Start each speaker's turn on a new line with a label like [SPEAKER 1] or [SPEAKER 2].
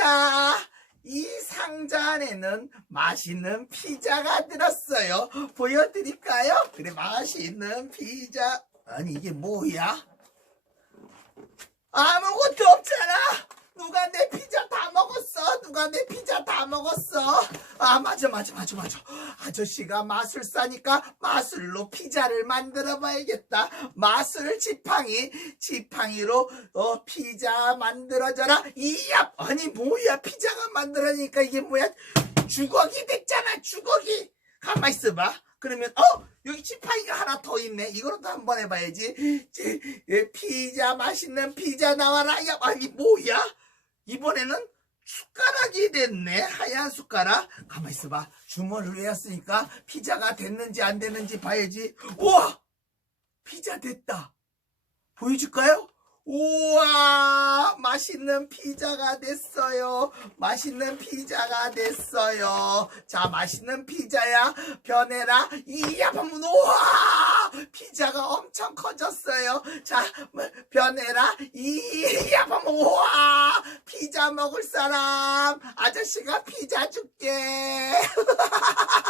[SPEAKER 1] 자, 이 상자 안에는 맛있는 피자가 들었어요. 보여드릴까요? 그래, 맛있는 피자. 아니, 이게 뭐야? 아무것도 없잖아! 누가 내 피자 다 누가 내 피자 다 먹었어? 아, 맞아, 맞아, 맞아, 맞아. 아저씨가 마술사니까 마술로 피자를 만들어 봐야겠다. 마술 지팡이, 지팡이로, 어, 피자 만들어져라. 이야! 아니, 뭐야, 피자가 만들어지니까 이게 뭐야? 주걱이 됐잖아, 주걱이! 가만 있어봐. 그러면, 어? 여기 지팡이가 하나 더 있네. 이거로도 한번 해봐야지. 제, 예, 피자, 맛있는 피자 나와라. 야, 아니, 뭐야? 이번에는 숟가락이 됐네. 하얀 숟가락. 가만 있어봐. 주문을 외웠으니까 피자가 됐는지 안 됐는지 봐야지. 우와! 피자 됐다. 보여줄까요? 우와! 맛있는 피자가 됐어요. 맛있는 피자가 됐어요. 자, 맛있는 피자야. 변해라. 이야, 보면, 우와! 피자가 엄청 커졌어요. 자, 뭐, 변해라. 이야, 보면, 우와! 피자 먹을 사람. 아저씨가 피자 줄게.